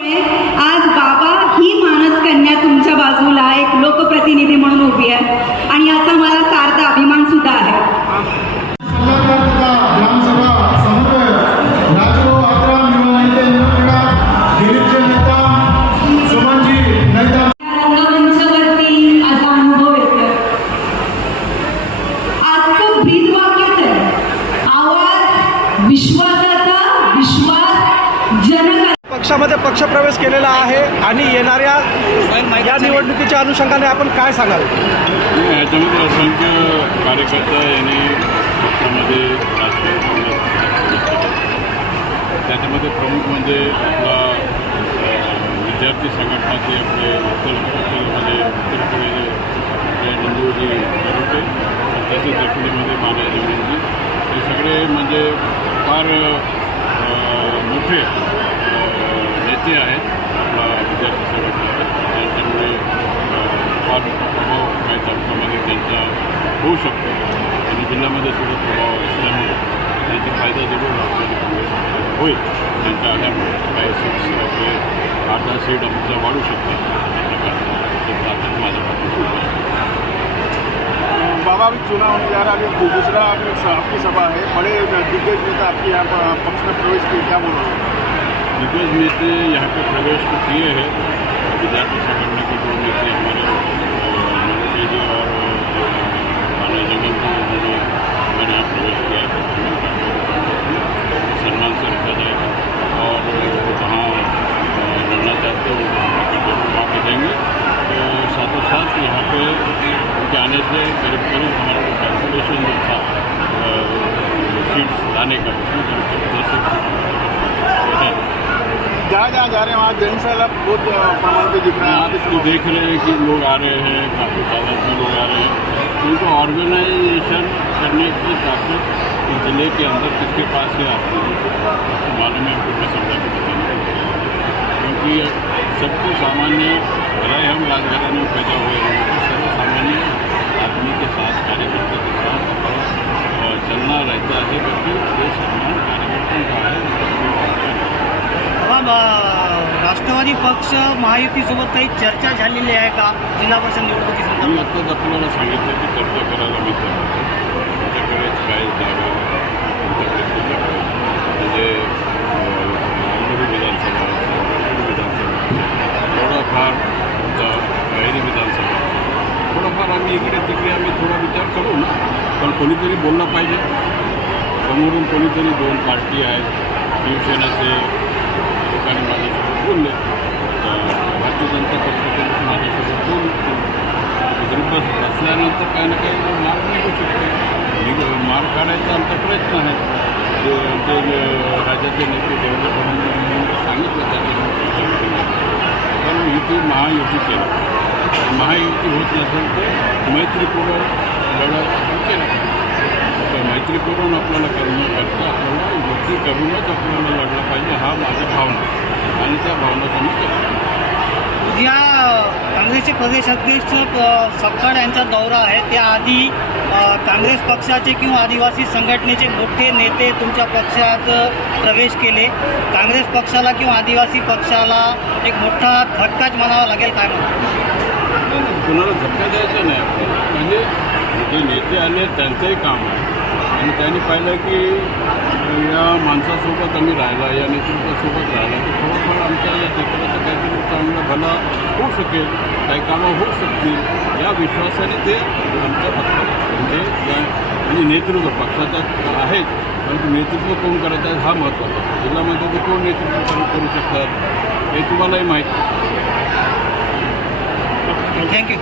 आज बाबा ही मानस कन्या तुमच्या बाजूला एक लोकप्रतिनिधी म्हणून उभी आहे. आणि याचा मला सार्थ अभिमान सुद्धा आहे. पक्षामध्ये पक्षप्रवेश केलेला आहे आणि येणाऱ्या या निवडणुकीच्या अनुषंगाने आपण काय सांगाल? याच्यामध्ये असंख्य कार्यकर्ता यांनी पक्षामध्ये त्याच्यामध्ये प्रमुख म्हणजे आपला विद्यार्थी संघटनाचे आपले उत्तर उत्तरमध्ये उत्तर आपले नंदूजी गरुटे तसेच दक्षिणेमध्ये मानाजी हे सगळे म्हणजे फार मोठे अ, आहेत आपला विद्यार्थी संघटनेचे त्याच्यामुळे अ, फार मोठा प्रभाव काही तालुक्यामध्ये त्यांचा होऊ शकतो. आणि जिल्ह्यामध्ये सुद्धा प्रभाव असल्यामुळे त्यांचा फायदा जरूर राष्ट्रवादी काँग्रेस होईल. त्यांच्या आल्यामुळे काही सीट्स आपले आठ दहा सीट आमच्या वाढू शकतात माझ्या बाबा अभी चुनाव होने जा रहा है अभी दूसरा आपकी सभा है बड़े दिग्गज नेता आपके यहाँ पक्ष में प्रवेश किए क्या बोल रहे हैं दिग्गज नेते यहाँ पे प्रवेश तो किए हैं। विद्यार्थी संगठन के दो नेते हमारे मनोजी जी और माने ज़मीन जी उन्होंने हमारे यहाँ प्रवेश किया है सम्मान से रखा जाएगा और वो जहाँ लड़ना चाहते हैं वहाँ पर देंगे। तो साथों साथ यहाँ पे उनके आने से करीब करीब हमारा जो कैलकुलेशन जो था सीट्स लाने का, उसमें करीब करीब दस जहाँ जहाँ जा रहे हैं वहाँ जनसैलाब बहुत अ, प्रमाण में दिख रहा है। आप तो में। देख रहे हैं कि लोग आ रहे हैं काफ़ी तादाद में लोग आ रहे हैं। उनको ऑर्गेनाइजेशन करने की ताकत ज़िले के अंदर किसके पास है आपको तो मालूम है मैं समझा के बताने क्योंकि सबको सामान्य भले ही हम राजघराने में पैदा हुए हैं। लेकिन सर्व सामान्य आदमी के साथ कार्यकर्ता के साथ चलना रहता है क्योंकि ये सम्मान राष्ट्रवादी पक्ष महायुतीसोबत काही चर्चा झालेली आहे का? जिल्हा परिषद मी निवडणुकीसंदर्भात आत्ताच आपल्याला सांगितलं की चर्चा करायला मी तयार तुमच्याकडेच काय जागा तुमच्याकडे म्हणजे अं, विधानसभा विधानसभा थोडाफार तुमचा विधानसभा थोडंफार आम्ही इकडे तिकडे आम्ही थोडा विचार करू ना. पण कोणीतरी बोललं पाहिजे. समोरून कोणीतरी दोन पार्टी आहेत. शिवसेनाचे ठिकाणी माझ्यासोबत बोलले भारतीय जनता पक्षाचे लोक माझ्यासोबत बोलले गरीब बस असल्यानंतर काही ना काही मार्ग निघू शकतो निघ मार्ग काढायचा आमचा प्रयत्न आहे जे आमचे राज्याचे नेते देवेंद्र फडणवीस सांगितलं त्याच्या पण युती महायुती केली महायुती होत नसेल तर मैत्रीपूर्वक लढत आपण केला तर मैत्रीपूर्ण आपल्याला करण्याकरता आपल्याला युती करूनच आपल्याला लढलं पाहिजे हा माझा भावना. आणि त्या भावनाचा मी करतो उद्या काँग्रेसचे प्रदेश अध्यक्ष सपकाळ यांचा दौरा आहे. त्याआधी काँग्रेस पक्षाचे किंवा आदिवासी संघटनेचे मोठे नेते तुमच्या पक्षात प्रवेश केले. काँग्रेस पक्षाला किंवा आदिवासी पक्षाला एक मोठा धक्काच म्हणावा लागेल काय कुणाला धक्का द्यायचा नाही. आपल्याला म्हणजे जे नेते आले त्यांचंही काम आहे. आणि त्यांनी पाहिलं की या माणसासोबत आम्ही राहिला या नेतृत्वासोबत राहिला. तर थोडंफार आमच्या या क्षेत्राचं काहीतरी चांगलं भला होऊ शकेल काही कामं होऊ शकतील या विश्वासाने ते आमच्या पक्षात म्हणजे या म्हणजे नेतृत्व पक्षाचा आहेत परंतु नेतृत्व कोण करायचं आहे हा महत्त्वाचा. जिल्ह्यामध्ये ते कोण नेतृत्व करू करू शकतात हे तुम्हालाही माहीत थँक्यू